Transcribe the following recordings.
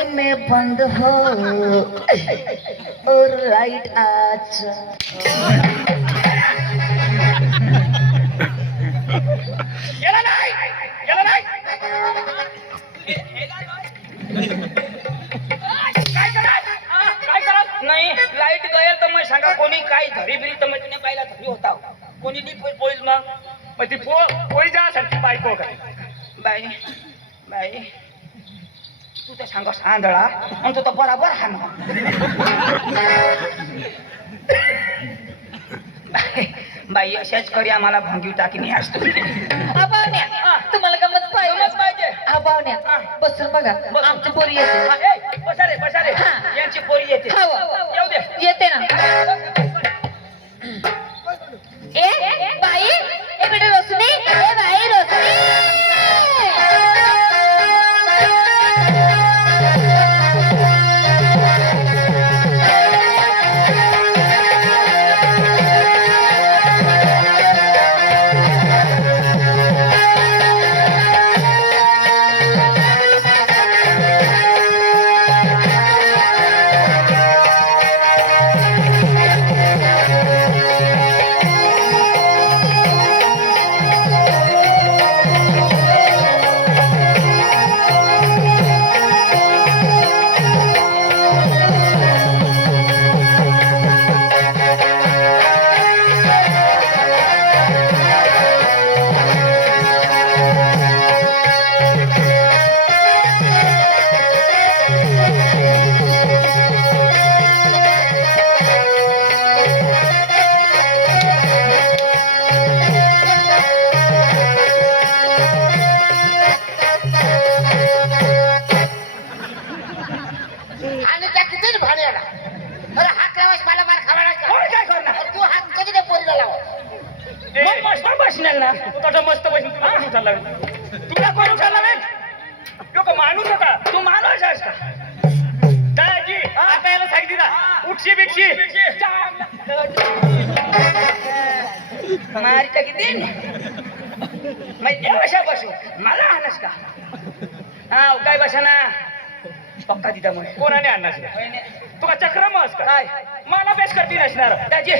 पानी में बंद हो और लाइट आज गेला नाही गेला नाही काय करा नाही लाईट गयल तर मग सांगा कोणी काय घरी बिरी तर मग तिने पाहिला घरी होता कोणी नी पोळीच मग ती पोळी जासाठी बायको काय बाई बाई तू ते सांगा सांदळा आणि तू तर बराबर हा ना बाई अशाच करी आम्हाला भंगी टाकीने असतो आबावण्या तुम्हाला गमत पाहिजे आबावण्या बसून बघा आमची पोरी येते बसारे बसारे यांची पोरी येते येऊ दे येते ना ए बाई ए बेटा रोशनी ए बाई रोशनी मस्त तुला कोण उचलला नाही माणूस होता तू माणूस आहेस का दादाजी आता याला सांगितली ना उठशी बिकशी मारिता किती देवाशा बसू मला आणस का हा काय बसा ना पक्का तिथं कोणाने आणणार तुला चक्र मस काय मला बेस करती नसणार त्याची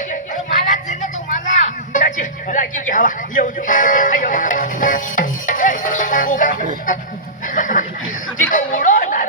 मला तू मला त्याची लागी घ्यावा येऊ दे तिथं उडवणार